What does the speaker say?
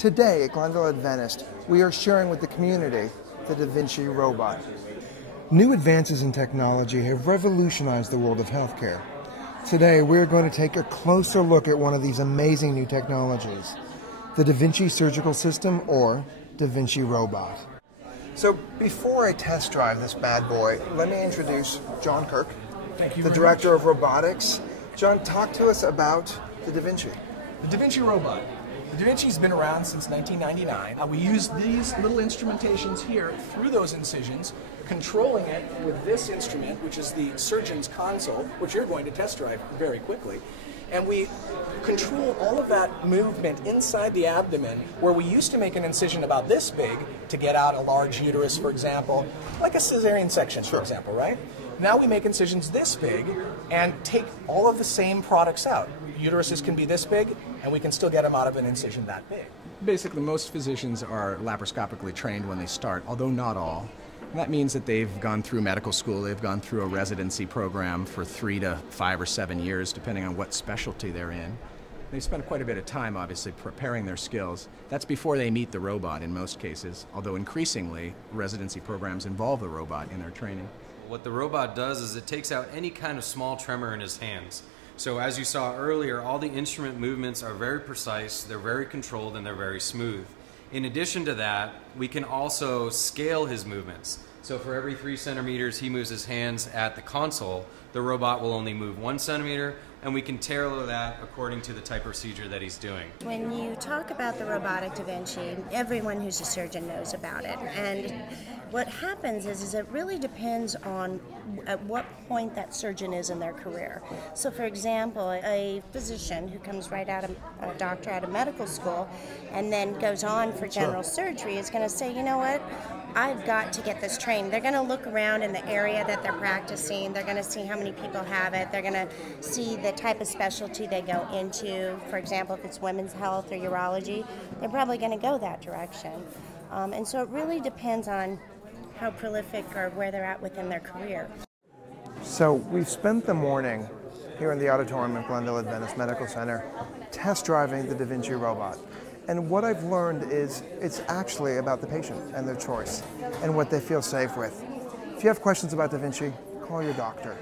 Today at Glendale Adventist, we are sharing with the community the Da Vinci robot. New advances in technology have revolutionized the world of healthcare. Today, we're going to take a closer look at one of these amazing new technologies, the Da Vinci Surgical System, or Da Vinci Robot. So before I test drive this bad boy, let me introduce John Kirk, the Director of Robotics. John, talk to us about the Da Vinci. The Da Vinci Robot. The Da Vinci's been around since 1999. We use these little instrumentations here through those incisions, controlling it with this instrument, which is the surgeon's console, which you're going to test drive very quickly. And we control all of that movement inside the abdomen, where we used to make an incision about this big to get out a large uterus, for example, like a cesarean section, for example, right? Now we make incisions this big and take all of the same products out. Uteruses can be this big, and we can still get them out of an incision that big. Basically, most physicians are laparoscopically trained when they start, although not all. And that means that they've gone through medical school, they've gone through a residency program for 3 to 5 or 7 years, depending on what specialty they're in. They spend quite a bit of time, obviously, preparing their skills. That's before they meet the robot in most cases, although increasingly, residency programs involve the robot in their training. What the robot does is it takes out any kind of small tremor in his hands. So as you saw earlier, all the instrument movements are very precise, they're very controlled, and they're very smooth. In addition to that, we can also scale his movements. So for every 3 centimeters he moves his hands at the console, the robot will only move 1 centimeter, and we can tailor that according to the type of procedure that he's doing. When you talk about the robotic Da Vinci, everyone who's a surgeon knows about it. And what happens is it really depends on at what point that surgeon is in their career. So for example, a physician who comes right out of a doctor out of medical school and then goes on for general surgery is going to say, you know what, I've got to get this trained. They're going to look around in the area that they're practicing. They're going to see how many people have it. They're going to see the type of specialty they go into. For example, if it's women's health or urology, they're probably going to go that direction. And so it really depends on how prolific or where they're at within their career. So we've spent the morning here in the auditorium at Glendale Adventist Medical Center test driving the Da Vinci robot. And what I've learned is it's actually about the patient and their choice and what they feel safe with. If you have questions about Da Vinci, call your doctor.